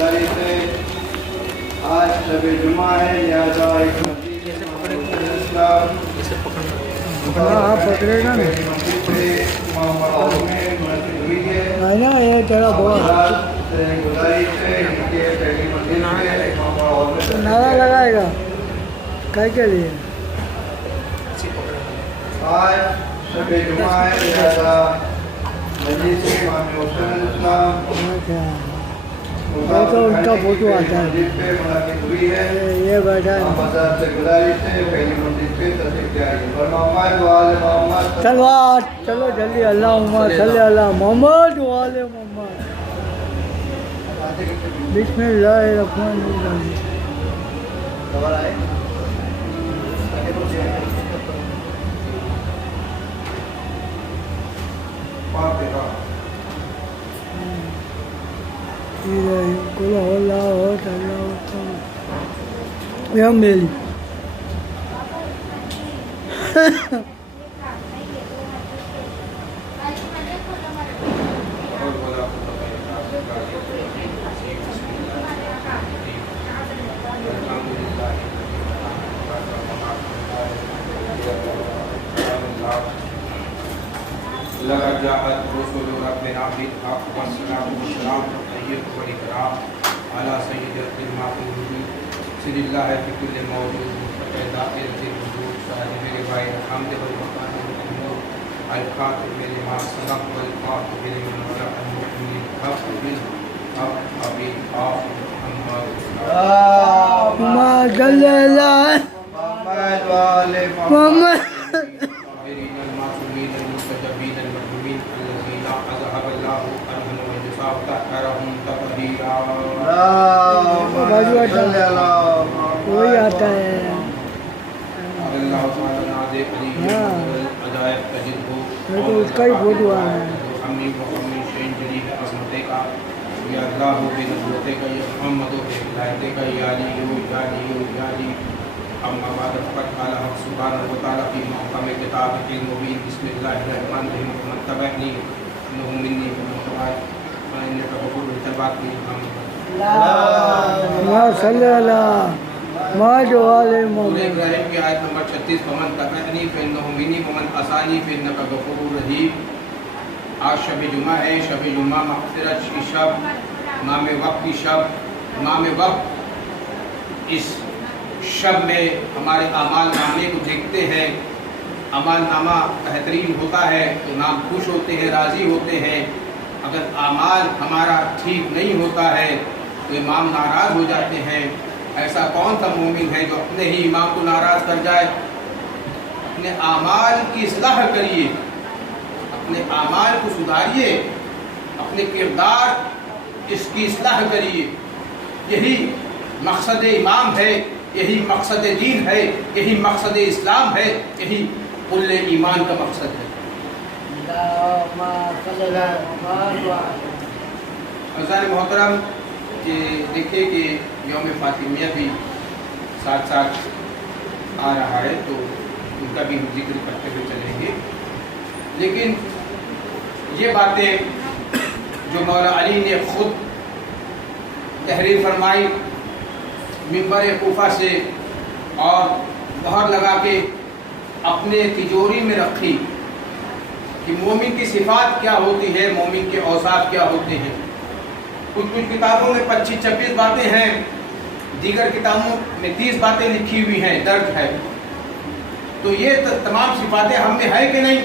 गुजारिश है आज शब जुमा है लिहाजा एक मस्जिद पकड़ेगा ना हुई है ना ये तेरा बहुत गुजारिश है इनके पहली मस्जिद में नारा लगाएगा काय के लिए आज शब जुमा है लिहाजा मस्जिद से इमाम हुसैन इस्लाम तो उनका फोटो आता है मस्जिद पे मुलाकात हुई है ये बैठा है बाजार से गुजारिश है पहली मस्जिद पे तशरीफ ले आइए और मोहम्मद वाले मोहम्मद चलो चलो जल्दी अल्लाह मोहम्मद वाले मोहम्मद बिस्मिल्लाहिर्रहमानिर्रहीम खबर आए यह मेरी लक़द जाअत रुसुलु रब्बिना बिल हक़्क़ि वस्सलातु वस्सलामु तय्यबु व इकराम अला सय्यिदिल माक़ूमीन सिल्लिल्लाहि फी कुल्लि मौजूद फ़क़दाइरतिल वजूद साहिबिल रिवाय हम्द वल मकानिल महमूद अल खातिम लिमा सबक़ वल फ़ातिह लिमा सबक़ अल मु'मिनीन हक़ बिल हक़ अबिल आखिर मोहम्मद वाले मोहम्मद वही आता है मेरे को उसका ही फोटो आ रहा है मोहम्मद वाले मोहम्मद की आयत नंबर 36 फमन तबअनी फिन्नहु मिन्नी वमन असानी फिन्नका गफूरुर रहीम। आज शब जुमा है। शब जुमा मग़फ़िरत की शब, नाम वक्त की शब, नाम वक्त। इस शब में हमारे आमाल नामे को देखते हैं। अमाल नामा बेहतरीन होता है तो नाम खुश होते हैं, राज़ी होते हैं। अगर आमाल हमारा ठीक नहीं होता है तो इमाम नाराज़ हो जाते हैं। ऐसा कौन सा मोमिन है जो अपने ही इमाम को नाराज़ कर जाए। अपने आमाल की इस्लाह करिए, अपने आमाल को सुधारिए, अपने किरदार इसकी इस्लाह करिए। यही मकसद इमाम है, यही मकसद दीन है, यही मकसद इस्लाम है, यही कुल्ले ईमान का मकसद है। अज़ान मोहतरम कि देखिए कि यौम फ़ातिमिया भी साथ साथ आ रहा है तो उनका भी जिक्र करते हुए चलेंगे। लेकिन ये बातें जो मौला अली ने खुद तहरीर फरमाई मिंबर कूफा से और मोहर लगा के अपने तिजोरी में रखी कि मोमिन की सिफ़ात क्या होती है, मोमिन के औसाफ क्या होते हैं। कुछ किताबों में 25-26 बातें हैं, दीगर किताबों में 30 बातें लिखी हुई हैं, दर्ज है। तो ये तमाम सिफ़ातें हम में है कि नहीं,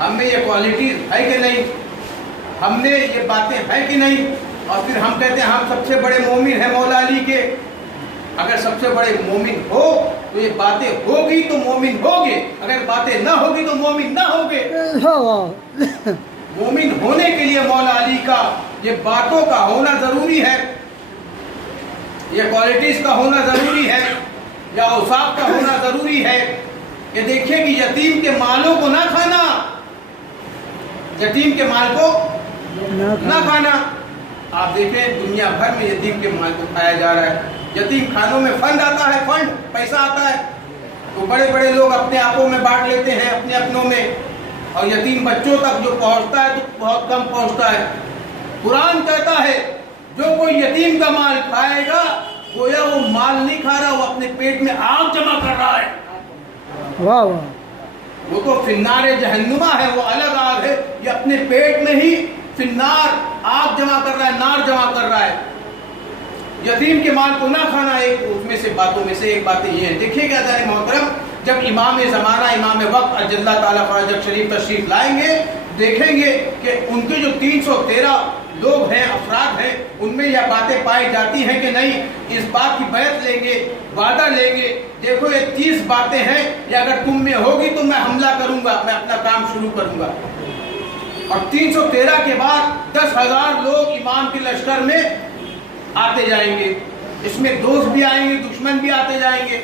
हम में ये क्वालिटीज़ है कि नहीं, हमने ये बातें हैं कि नहीं। और फिर हम कहते हैं हम सबसे बड़े मोमिन हैं मौला अली के। अगर सबसे बड़े मोमिन हो तो ये बातें होगी तो मोमिन होगे, अगर बातें ना होगी तो मोमिन ना होगे। मोमिन होने के लिए मौला अली का ये बातों का होना ज़रूरी है, ये क्वालिटीज़ का होना ज़रूरी है, या औसाफ का होना ज़रूरी है। ये देखिए कि यतीम के मालों को ना खाना, यतीम के माल को ना खाना। आप देखें दुनिया भर में यतीम के माल को खाया जा रहा है। यतीम खानों में फंड आता है, फंड पैसा आता है तो बड़े बड़े लोग अपने आपों में बांट लेते हैं, अपने अपनों में, और यतीम बच्चों तक जो पहुंचता है तो बहुत कम पहुंचता है। कुरान कहता है जो कोई यतीम का माल खाएगा गोया वो माल नहीं खा रहा, वो अपने पेट में आग जमा कर रहा है। वाह वाह, वो तो फिन्नारे जहन्नुमा है, वो अलग आग है। ये अपने पेट में ही फिन्नार आग जमा कर रहा है, नार जमा कर रहा है। यतीम के माल को ना खाना एक उसमें से बातों में से एक बातें ये है। देखिए क्या जाए मोहतरम, जब इमाम ज़माना इमाम वक्त अजल्ला ताला फराज शरीफ तशरीफ लाएंगे, देखेंगे कि उनके जो 313 लोग हैं, अफराद हैं, उनमें यह बातें पाई जाती हैं कि नहीं, इस बात की बैत लेंगे, वादा लेंगे, देखो ये 30 बातें हैं, ये अगर तुम में होगी तो मैं हमला करूंगा, मैं अपना काम शुरू करूंगा। और 313 के बाद 10,000 लोग इमाम के लश्कर में आते जाएंगे। इसमें दोस्त भी आएंगे, दुश्मन भी आते जाएंगे।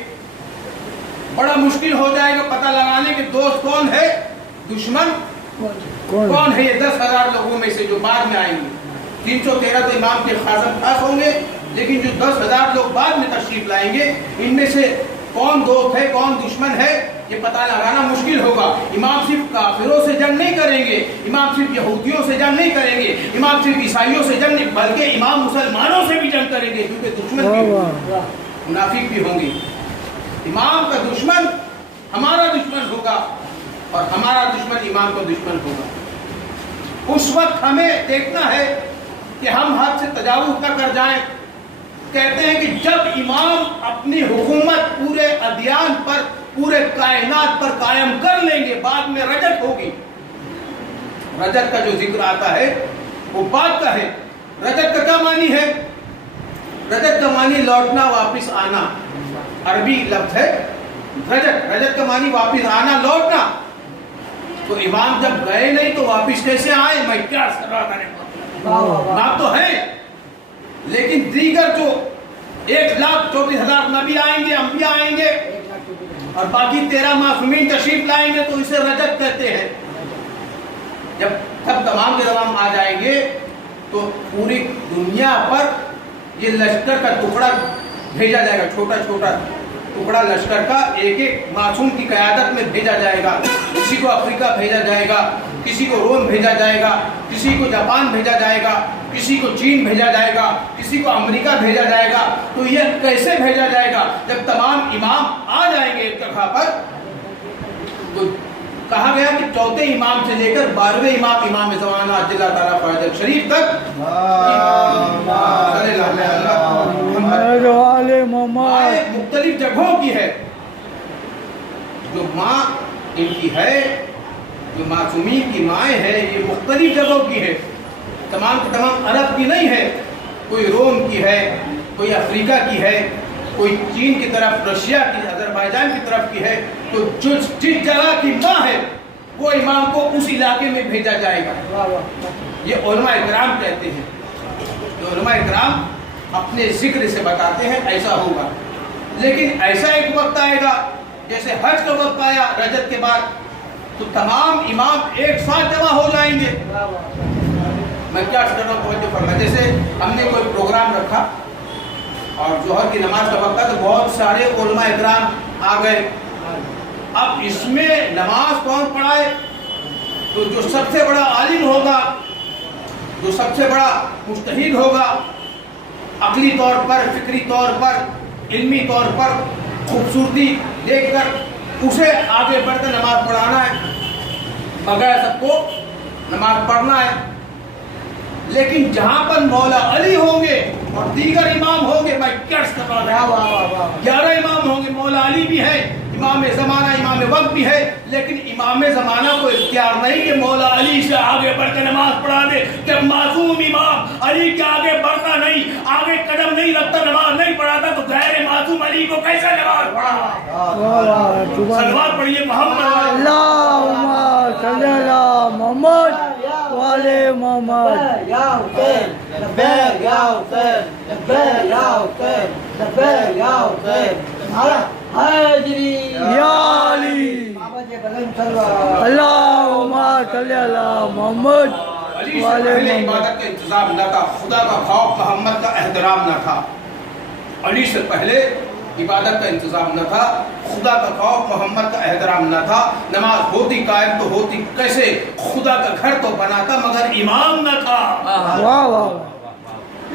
बड़ा मुश्किल हो जाएगा पता लगाने के दोस्त कौन है, दुश्मन कौन है। ये 10,000 लोगों में से जो बाद में आएंगे, 313 तो इमाम के खासम खास होंगे, लेकिन जो 10,000 लोग बाद में तशरीफ लाएंगे, इनमें से कौन दोस्त है कौन दुश्मन है ये पता लगाना मुश्किल होगा। इमाम सिर्फ काफिरों से जंग नहीं करेंगे, इमाम सिर्फ यहूदियों से जंग नहीं करेंगे, इमाम सिर्फ ईसाइयों से जंग नहीं, बल्कि इमाम मुसलमानों से भी जंग करेंगे, क्योंकि दुश्मन भी होंगे, मुनाफिक भी होंगे। इमाम का दुश्मन हमारा दुश्मन होगा और हमारा दुश्मन इमाम का दुश्मन होगा। उस वक्त हमें देखना है कि हम हद से तजावुज़ न कर जाएं। कहते हैं कि जब इमाम अपनी हुकूमत पूरे अदियान पर, पूरे कायनात पर कायम कर लेंगे, बाद में रजत होगी। रजत का जो जिक्र आता है वो बात का है। रजत का क्या मानी है? रजत का मानी लौटना, वापस आना, अरबी लफ्ज है रजत। रजत का मानी वापस आना, लौटना। तो इमाम जब गए नहीं तो वापस कैसे आए? मैं क्या कर रहा था, बात तो है। लेकिन दीगर जो 1,24,000 नबी आएंगे, अंबिया आएंगे और बाकी 13 मासूमीन तशरीफ लाएंगे, तो इसे रजत कहते हैं। जब सब तमाम के तमाम आ जाएंगे तो पूरी दुनिया पर ये लश्कर का टुकड़ा भेजा जाएगा, छोटा छोटा टुकड़ा लश्कर का एक एक मासूम की क़यादत में भेजा जाएगा। किसी को अफ्रीका भेजा जाएगा, किसी को रोम भेजा जाएगा, किसी को जापान भेजा जाएगा, किसी को चीन भेजा जाएगा, किसी को अमेरिका भेजा जाएगा। तो ये कैसे भेजा जाएगा? जब तमाम इमाम आ जाएंगे एक जगह पर, तो कहा गया कि चौथे इमाम से लेकर 12वें इमाम, इमाम ज़माना अज्जला ताला फराज शरीफ तक मुख्तलिफ जगहों की है। जो माँ इनकी है, जो मासूमीन की माएँ है, ये मुख्तलिफ जगहों की है, तमाम की तमाम अरब की नहीं है। कोई रोम की है, कोई अफ्रीका की है, कोई चीन की तरफ, रशिया की, अजरबैजान की तरफ की है। तो जिस जगह की माँ है वो इमाम को उस इलाके में भेजा जाएगा। ये उलमा इकराम कहते हैं। जो उलमा इकराम अपने जिक्र से बताते हैं ऐसा होगा। लेकिन ऐसा एक वक्त आएगा जैसे हज का वक्त आया रजत के बाद, तो तमाम इमाम एक साथ जमा हो जाएंगे। मैं क्या करना, जैसे हमने कोई प्रोग्राम रखा और जोहर की नमाज का वक्त था, तो बहुत सारे उलमा इकराम आ गए। अब इसमें नमाज कौन पढ़ाए? तो जो सबसे बड़ा आलिम होगा, जो सबसे बड़ा मुज्तहिद होगा, अक़ली तौर पर, फिक्री तौर पर, इल्मी तौर पर खूबसूरती देखकर उसे आगे बढ़कर नमाज पढ़ाना है। बगैर सबको नमाज पढ़ना है। लेकिन जहां पर मौला अली होंगे और दीगर इमाम होंगे, मैं क्या कर रहा हूं, 11 इमाम होंगे, मौला अली भी है, इमाम ज़माना इमाम वक्त भी है। लेकिन इमाम ज़माना को इख्तियार नहीं कि मौला अली से आगे बढ़कर नमाज पढ़ा दे। जब मासूम इमाम अली के आगे बढ़ता नहीं, आगे कदम नहीं रखता, नमाज नहीं पढ़ाता, तो गैर मासूम अली को कैसे नमाज पढ़ा? सलवात पढ़िए मोहम्मद वाले मोहम्मद। हाजरी या अली अल्लाहुम्मा सल्ली अला मोहम्मद अली से पहले इबादत का इंतजाम न था, खुदा का खौफ, मोहम्मद का एहतराम न था। अली से पहले इबादत का इंतजाम न था, खुदा का खौफ, मोहम्मद का एहतराम न था। नमाज होती कायम तो होती कैसे? खुदा का घर तो बनाता मगर इमाम न था। वाह वाह।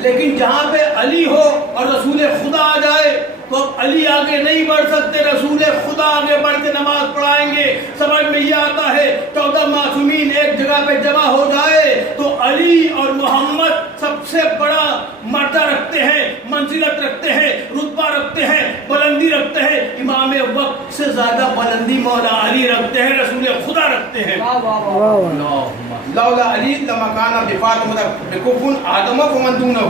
لیکن جہاں پہ علی ہو اور رسول خدا آ جائے تو اب علی آگے نہیں بڑھ سکتے، رسول خدا آگے بڑھ کے نماز پڑھائیں گے۔ سمجھ میں یہ آتا ہے 14 معصومین ایک جگہ پہ جمع ہو جائے تو علی اور محمد سب سے بڑا مرتبہ رکھتے ہیں، منزلت رکھتے ہیں، رتبہ رکھتے ہیں، بلندی رکھتے ہیں۔ امام وقت سے زیادہ بلندی مولا علی رکھتے ہیں، رسول خدا رکھتے ہیں۔ لولا علی لما کان بفاطمہ بکفن آدم فمن دونہ،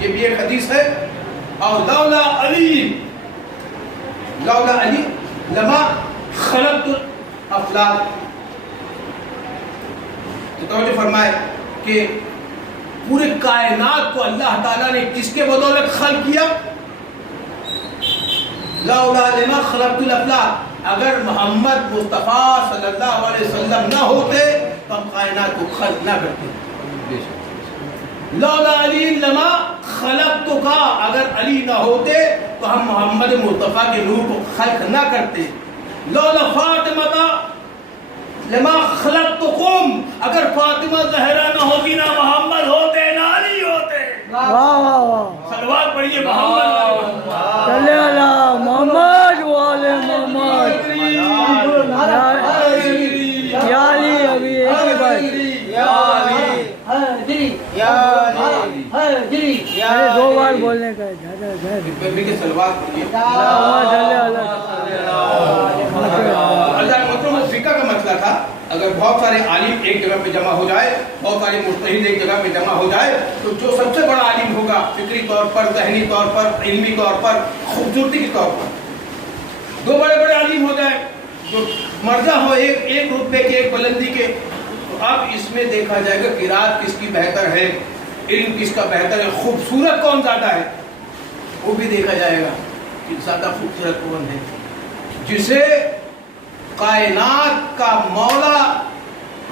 یہ بھی ایک حدیث ہے۔ اور لولا علی لما خلقت الافلاک، تو توجہ فرمائے کہ پورے کائنات کو اللہ تعالیٰ نے کس کے بدولت خلق کیا؟ لولا لما خلقت الافلاک، اگر محمد مصطفیٰ صلی اللہ علیہ وسلم نہ ہوتے تو ہم کائنات کو خلق نہ کرتے۔ لولا علی لما خلقتک، اگر علی نہ ہوتے تو ہم محمد مصطفیٰ کے نور کو خلق نہ کرتے۔ لولا فاطمہ لما خلقتکم، اگر فاطمہ زہرا نہ ہوتی نہ محمد ہوتے نہ علی ہوتے۔ واہ واہ واہ، صلوات پڑھیے محمد۔ صلی اللہ محمد والے محمد۔ یا علی، ابھی ایک ہی بات، ارے 2 بار بولنے کا ہے، زیادہ صلوات پڑھیے۔ اللہ مطلب فقہ کا مسئلہ تھا، اگر بہت سارے عالم ایک جگہ پہ جمع ہو جائے، بہت سارے مجتہد ایک جگہ پہ جمع ہو جائے تو جو سب سے بڑا عالم ہوگا فکری طور پر، ذہنی طور پر، علمی طور پر، خوبصورتی کے طور پر، 2 بڑے بڑے عالم ہو جائے جو مرجع ہو ایک رتبے کے، ایک بلندی کے، تو اب اس میں دیکھا جائے گا قرات کس کی بہتر ہے، علم کس کا بہتر ہے، خوبصورت کون زیادہ ہے، وہ بھی دیکھا جائے گا کہ زیادہ خوبصورت کون ہے۔ جسے کائنات کا مولا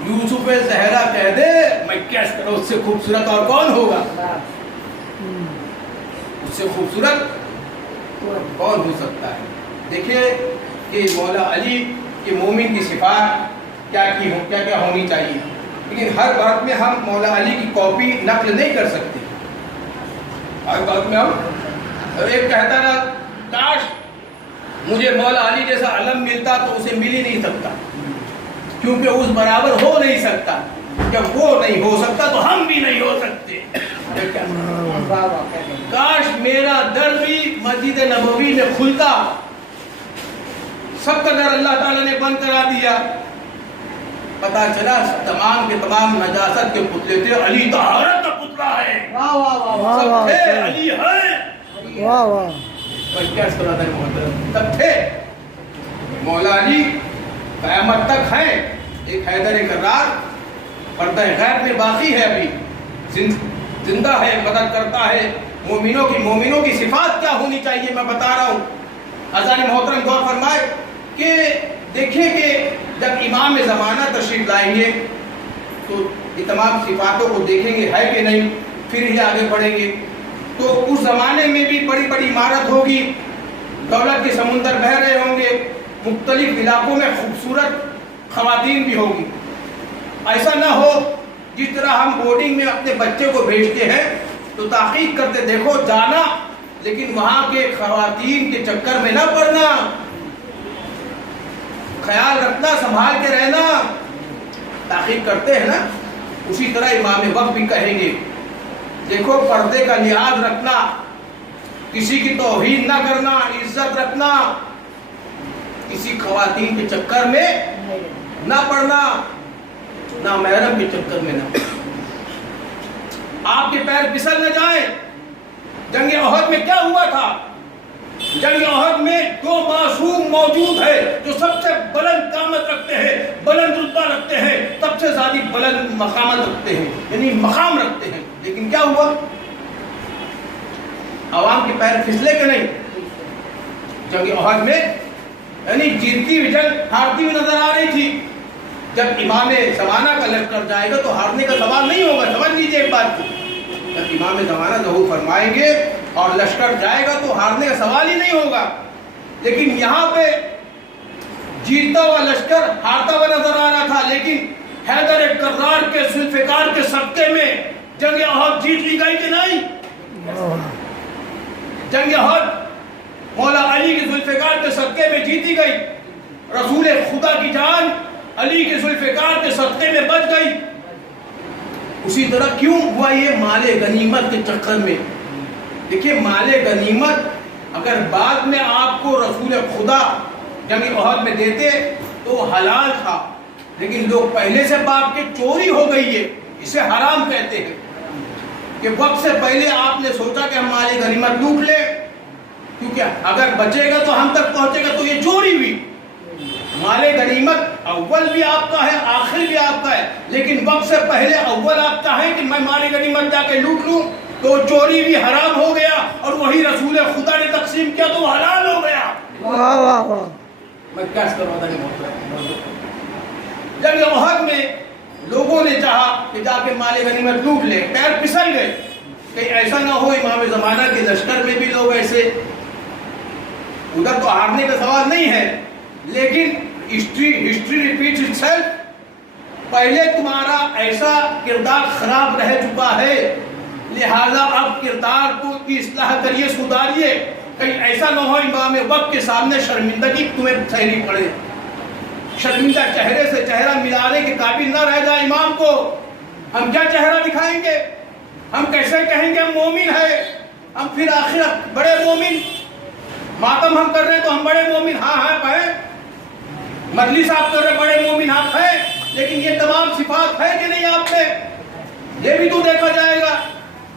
یوسف زہرا کہہ دے میں کیس کروں، اس سے خوبصورت اور کون ہوگا؟ اس سے خوبصورت کون ہو سکتا ہے؟ دیکھیے کہ مولا علی کے مومن کی صفات کیا ہونی چاہیے، لیکن ہر بات میں ہم مولا علی کی کاپی نقل نہیں کر سکتے۔ ہر بات میں ہم ایک کہتا نا کاش مجھے مولا علی جیسا علم ملتا تو اسے مل ہی نہیں سکتا، کیونکہ اس برابر ہو نہیں سکتا۔ جب وہ نہیں ہو سکتا تو ہم بھی نہیں ہو سکتے۔ کاش میرا در بھی مسجد نبوی میں کھلتا، سب کا در اللہ تعالیٰ نے بند کرا دیا، پتا چلا تمام کے تمام نجاست کے پتلے تھے، علی طہارت کا پتلا ہے، سب تھے علی ہے۔ واہ واہ، تب تھے مولا علی قیامت تک ہیں، ایک حیدر کرار پردہ غیب میں باقی ہے، ابھی زندہ ہے، مدد کرتا ہے۔ مومنوں کی صفات کیا ہونی چاہیے میں بتا رہا ہوں۔ حضرت محترم غور فرمائے کہ دیکھیں کہ جب امام زمانہ تشریف لائیں گے تو یہ تمام صفاتوں کو دیکھیں گے ہے کہ نہیں، پھر ہی آگے بڑھیں گے۔ تو اس زمانے میں بھی بڑی بڑی عمارت ہوگی، دولت کے سمندر بہہ رہے ہوں گے، مختلف علاقوں میں خوبصورت خواتین بھی ہوگی۔ ایسا نہ ہو جس طرح ہم بورڈنگ میں اپنے بچے کو بھیجتے ہیں تو تحقیق کرتے دیکھو جانا، لیکن وہاں کے خواتین کے چکر میں نہ پڑنا، خیال رکھنا، سنبھال کے رہنا، تحقیق کرتے ہیں نا۔ اسی طرح امام وقت بھی کہیں گے دیکھو پردے کا لحاظ رکھنا، کسی کی توہین نہ کرنا، عزت رکھنا، کسی خواتین کے چکر میں نہ پڑنا، نہ محرم کے چکر میں نہ، آپ کے پیر پھسل نہ جائیں۔ جنگ احد میں کیا ہوا تھا؟ جنگ احد میں 2 معصوم موجود ہے جو سب سے بلند قامت رکھتے ہیں، بلند رتبہ رکھتے ہیں، سب سے زیادہ بلند مقامت رکھتے ہیں، یعنی مقام رکھتے ہیں، لیکن کیا ہوا؟ عوام کے پیر پھسلے کہ نہیں؟ جنگ احد میں یعنی جیتتی ہوئی جنگ ہارتی ہوئی نظر آ رہی تھی۔ جب امام زمانہ کا لشکر جائے گا تو ہارنے کا سوال نہیں ہوگا، سمجھ لیجیے ایک بات کو۔ جب امام زمانہ ظہور فرمائیں گے اور لشکر جائے گا تو ہارنے کا سوال ہی نہیں ہوگا، لیکن یہاں پہ جیتتا ہوا لشکر ہارتا ہوا نظر آ رہا تھا، لیکن حیدر کرار کے ذوالفقار کے صدقے میں جنگ احد جیت لی گئی کہ نہیں؟ जंग अहद मौला अली के जुल्फ़िकार के सदक़े में जीती गई। रसूल खुदा की जान अली के जुल्फ़िकार के सदक़े में बच गई। उसी तरह क्यों हुआ ये माले गनीमत के चक्कर में? देखिए, माले गनीमत अगर बाद में आपको रसूल खुदा जंग अहद में देते तो हलाल था, लेकिन लोग पहले से बाप के चोरी हो गई है, इसे हराम कहते हैं कि वक्त से पहले आपने सोचा कि हम माले गनीमत लूट ले, क्योंकि अगर बचेगा तो हम तक पहुंचेगा, तो ये चोरी हुई। माले गनीमत अव्वल भी आपका है, आखिर भी आपका है, लेकिन वक्त से पहले अव्वल आप चाहें कि मैं माले गनीमत जाके लूट लूं, तो चोरी भी हराम हो गया, और वही रसूल खुदा ने तकसीम किया तो हलाल हो गया। वाह वाह वाह। मैं क्या करवाता नहीं। जंग अहद में लोगों ने चाहा कि जाके माले गनीमत लूट ले, पैर फिसल गए, कहीं ऐसा ना हो इमाम ज़माना के लश्कर में भी लोग ऐसे। उधर तो हारने का सवाल नहीं है, लेकिन हिस्ट्री रिपीट्स इटसेल्फ। पहले तुम्हारा ऐसा किरदार खराब रह चुका है, लिहाजा अब किरदार को की इस्लाह करिए, सुधारिए, कहीं ऐसा ना हो इमाम वक्त के सामने शर्मिंदगी तुम्हें सहनी पड़े, शर्मिंदा चेहरे से चेहरा मिलाने के काबिल ना रह जाए इमाम को। हम क्या चेहरा दिखाएंगे? हम कैसे कहेंगे हम मोमिन है? हम फिर आखिर बड़े मोमिन, मातम हम कर रहे हैं तो हम बड़े मोमिन, हाँ हाँ भाई, मजलिस आप कर रहे बड़े मोमिन आप है, लेकिन ये तमाम सिफात है कि नहीं आप में? ये भी तो देखा जाएगा,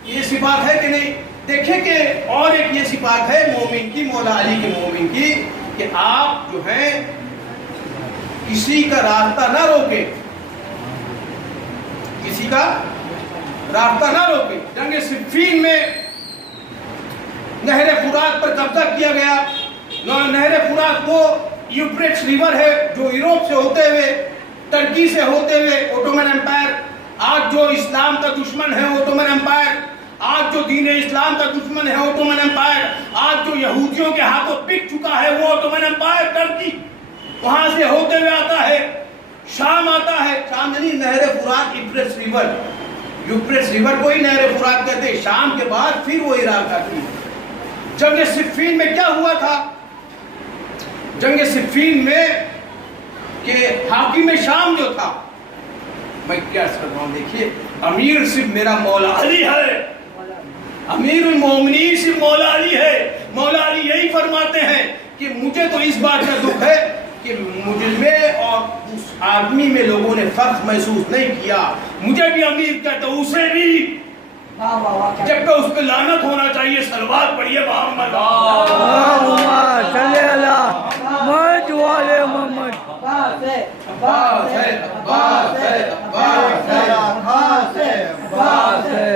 ये सिफात है कि नहीं। देखे कि और एक ये सिफात है मोमिन की, मौला अली के मोमिन की, कि आप जो है किसी का रास्ता ना रोके, किसी का रास्ता ना रोके। जंग सिफ़ीन में नहर फुरात पर कब्जा किया गया। नहर फुरात वो यूफ्रेट्स रिवर है जो यूरोप से होते हुए, टर्की से होते हुए ओटोमन एम्पायर, आज जो इस्लाम का दुश्मन है ओटोमन एम्पायर, आज जो दीन इस्लाम का दुश्मन है ओटोमन एम्पायर, आज जो यहूदियों के हाथों बिक चुका है वो ओटोमन एम्पायर टर्की, वहां से होते हुए आता है, शाम आता है। शाम यानी नहर फुरात, यूफ्रेट्स रिवर, यूफ्रेट्स रिवर को ही नहर फुरात कहते हैं। शाम के बाद फिर वो इराक आती है। जंग सिफ़ीन में क्या हुआ था? जंग सिफ़ीन में कि हाकिम शाम जो था, मैं क्या कर रहा हूं, देखिए, अमीर सिर्फ मेरा मौला अली है, अमीरुल मोमिनीन सिर्फ मौला अली है। मौला अली यही फरमाते हैं कि मुझे तो इस बात का दुख है कि मुझ में और उस आदमी में लोगों ने फर्क महसूस नहीं किया। मुझे भी अमीर कहते, उसे भी, जब पे उस पे लानत होना चाहिए। सलवात पढ़िए मोहम्मद मोहम्मद। अब्बास है, अब्बास है, अब्बास है, अब्बास है, अब्बास है,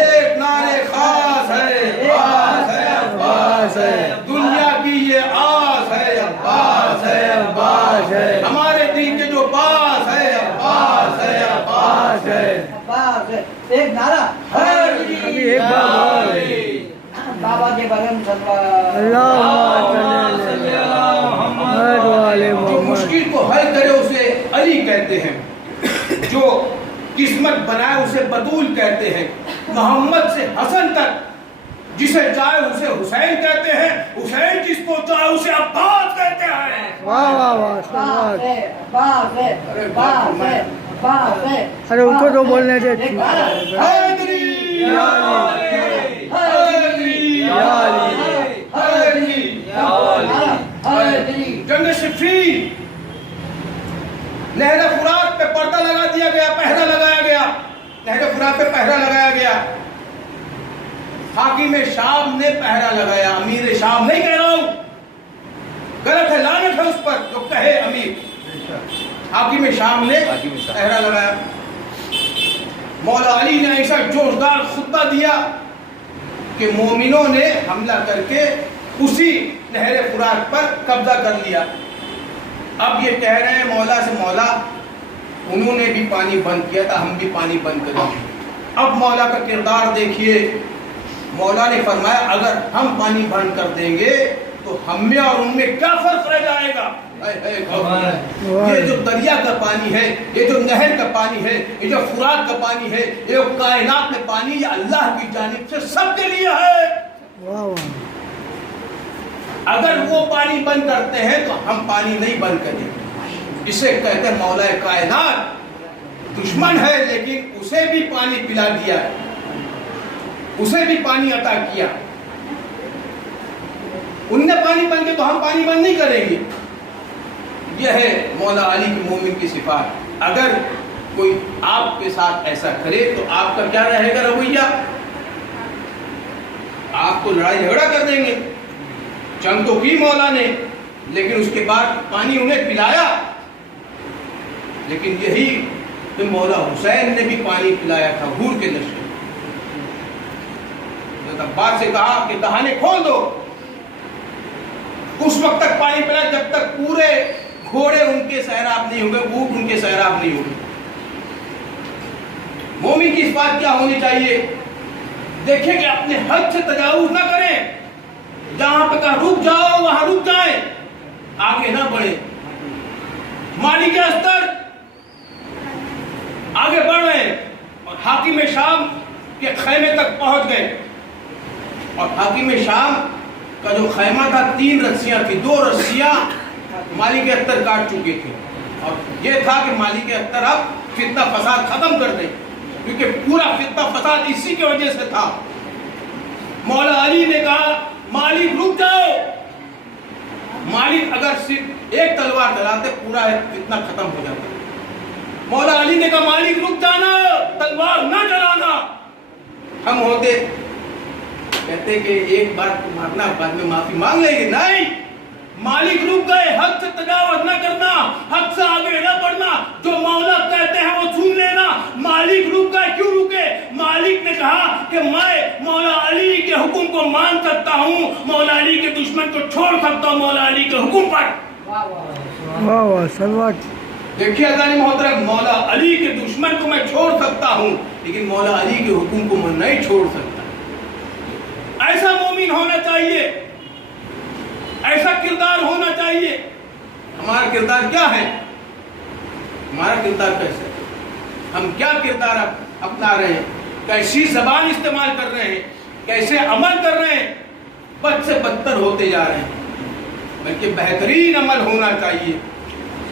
एक नारे खास है, अब्बास है, अब्बास है, दुनिया की ये आस है, अब्बास है, अब्बास है, हमारे दिल के जो पास है, अब्बास है, अब्बास है, अब्बास है। एक नारा अभी एक बार बाबा के बगल में जो मुश्किल को हल करे उसे अली कहते हैं, जो किस्मत बनाए उसे बतूल कहते हैं। मोहम्मद से हसन तक जिसे चाहे उसे हुसैन कहते हैं, हुसैन जिसको चाहे उसे अब्बास कहते हैं। वाह वाह वाह। अरे उनको तो बोलने दे। हैदरी या अली, हैदरी या अली, हैदरी। जंग सिफ़ीन, नहर फुरात पे पर्दा लगा दिया गया, पहरा लगाया गया, नहर फुरात पे पहरा लगाया गया। हाकिम शाम ने पहरा लगाया, अमीर शाम नहीं कह रहा हूं, गलत है, लानत है उस पर जो कहे अमीर। हाकिम शाम ने पहरा लगाया। मौला अली ने ऐसा जोरदार खुतबा दिया कि मोमिनों ने हमला करके उसी नहर फुरात पर कब्जा कर लिया। अब ये कह रहे हैं मौला से, मौला उन्होंने भी पानी बंद किया था, हम भी पानी बंद करेंगे। अब मौला का किरदार देखिए, मौला ने फरमाया अगर हम पानी बंद कर देंगे तो हम में और उनमें क्या फर्क रह जाएगा? یہ جو دریا کا پانی ہے، یہ جو نہر کا پانی ہے، یہ جو فرات کا پانی ہے، یہ جو کائنات میں پانی، یہ اللہ کی جانب سے سب کے لیے ہے۔ واہ واہ اگر وہ پانی بند کرتے ہیں تو ہم پانی نہیں بند کریں گے۔ اسے کہتے ہیں مولا کائنات دشمن ہے لیکن اسے بھی پانی پلا دیا، اسے بھی پانی عطا کیا۔ ان نے پانی بند کے تو ہم پانی بند نہیں کریں گے۔ یہ ہے مولا علی کی مومن کی صفات۔ اگر کوئی آپ کے ساتھ ایسا کرے تو آپ کا کیا رہے گا رویہ؟ آپ کو لڑائی جھگڑا کر دیں گے۔ جنگ تو کی مولا نے، لیکن اس کے بعد پانی انہیں پلایا۔ لیکن یہی کہ مولا حسین نے بھی پانی پلایا تھا حور کے نشے۔ عباس سے کہا کہ دہانے کھول دو، اس وقت تک پانی پلایا جب تک پورے گھوڑے ان کے سیراب نہیں ہوئے، اونٹ ان کے سیراب نہیں ہوئے۔ مومن کی اس بات کیا ہونی چاہیے؟ دیکھیں کہ اپنے حد سے تجاوز نہ کریں۔ جہاں پہ کہا رک جاؤ وہاں رک جائیں، آگے نہ بڑھیں۔ مالک استر آگے بڑھ رہے ہیں اور حاکم شام کے خیمے تک پہنچ گئے، اور حاکم شام کا جو خیمہ تھا 3 رسیاں تھی، 2 رسیاں مالک اختر کاٹ چکے تھے، اور یہ تھا کہ مالک اختر اب فتنہ فساد ختم کر دیں، کیونکہ پورا فتنہ فساد اسی کی وجہ سے تھا۔ مولا علی نے کہا مالک رک جاؤ۔ مالک اگر صرف ایک تلوار چلاتے پورا فتنہ ختم ہو جاتا۔ مولا علی نے کہا مالک رک جانا، تلوار نہ چلانا۔ ہم ہوتے کہتے کہ ایک بار مارنا بعد میں معافی مانگ لیں گے، نہیں، مالک رک گئے، حد سے تجاوز نہ کرنا، حد سے آگے نہ بڑھنا، جو مولا کہتے ہیں وہ سن لینا۔ مالک رک گئے، کیوں رکے؟ مالک نے کہا کہ میں مولا علی کے حکم کو مان سکتا ہوں، مولا علی کے دشمن کو چھوڑ سکتا ہوں مولا علی کے حکم پر۔ واہ واہ سلوات۔ دیکھیے عزیزان محترم، مولا علی کے دشمن کو میں چھوڑ سکتا ہوں لیکن مولا علی کے حکم کو میں نہیں چھوڑ سکتا۔ ایسا مومن ہونا چاہیے، ایسا کردار ہونا چاہیے۔ ہمارا کردار کیا ہے؟ ہمارا کردار کیسے؟ ہم کیا کردار اپنا رہے ہیں؟ کیسی زبان استعمال کر رہے ہیں؟ کیسے عمل کر رہے ہیں؟ بد سے بدتر ہوتے جا رہے ہیں، بلکہ بہترین عمل ہونا چاہیے۔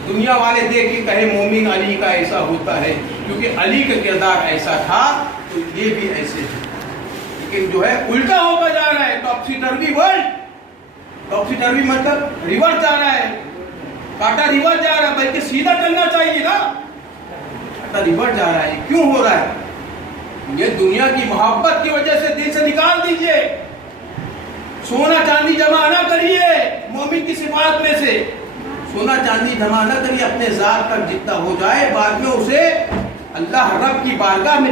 دنیا والے دیکھ کے کہے مومن علی کا ایسا ہوتا ہے، کیونکہ علی کا کردار ایسا تھا تو یہ بھی ایسے ہے۔ لیکن جو ہے الٹا ہوتا جا رہا ہے، ٹاپسی ٹربی ورلڈ، ٹاپسی ٹربی مطلب ریورس جا رہا ہے، کاٹا ریورس جا رہا ہے، بلکہ سیدھا چلنا چاہیے نا، کاٹا ریورس جا رہا ہے۔ کیوں ہو رہا ہے؟ یہ دنیا کی محبت کی وجہ سے دل سے نکال دیجئے۔ سونا چاندی جمع نہ کریے، مومن کی صفات میں سے سونا چاندی جمع نہ کریے، اپنے ذات تک جتنا ہو جائے بعد میں اسے اللہ رب کی بارگاہ میں